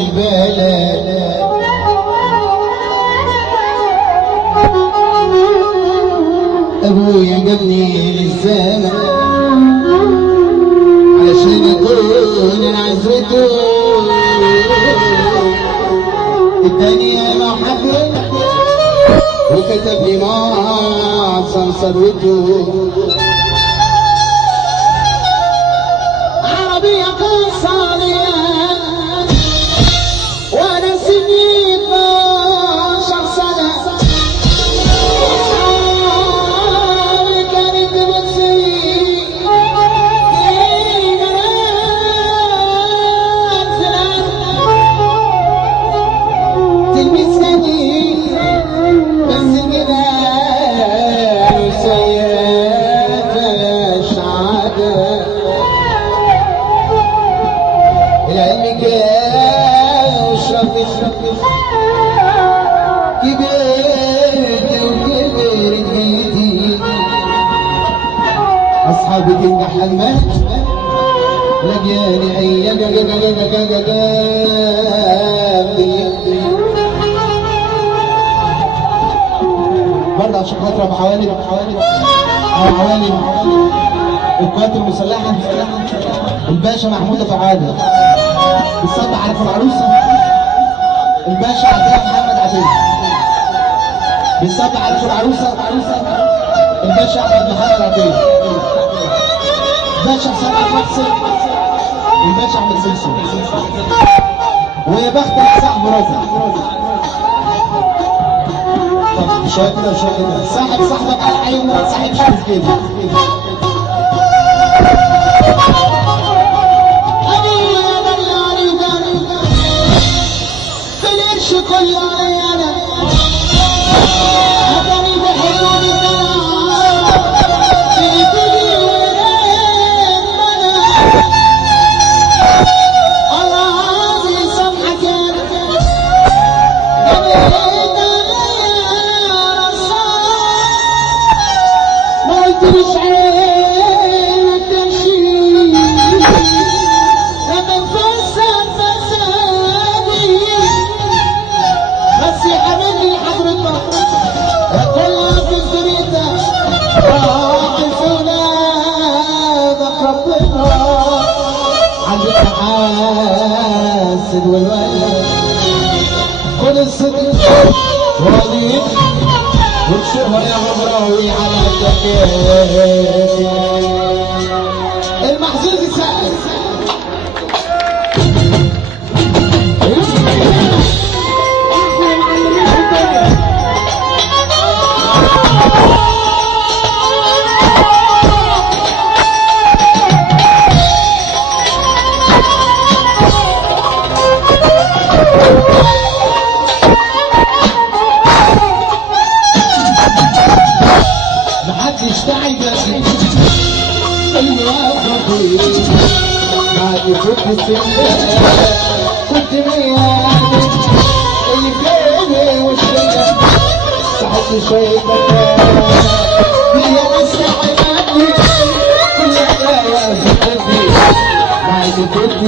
البلد ابويا جابني للزمن علشان اكون انا عزوته الدنيا محبة وكتب لي معصم ثروته عربية قصالية وانا سني 12 سنة كانت بتصير تلمسني بس كده سيئة الشعادة العلم كان وشرفت كبرت وكبرت بيتي أصحابي تنجح المات لقياني أيام برضه عشان خاطر ابو حوالي القوات المسلحه الباشا محمود ابو عادل بيصبح على العروسه الباشا عبد محمد عديل بيصبح على العروسه الباشا احمد محمد عديل باشا حسام مصر الباشا احمد سلسل ويا بخت صاحب رازق شوية كده وشوية كده صاحبك على الحي وما تصاحبش كده أبويا دلاني في القرش كله علي أنا أداني بحلوني اللي تجي ورين منى الله عايز يسامحك أنا مش عينك تمشي لما نفسد فسادي بس يحملني لحضرتك كلها في الدنيا راعي في ولادك ربنا عندك حاسد والولد كل الصدق راضي وتشوفها يا غبراوي على الدكاتي المحظوظ يسقف كنت ميادي اللي فيني والشيء صحت شوية يا مستحيلاتي كل يا فتني بعد كنت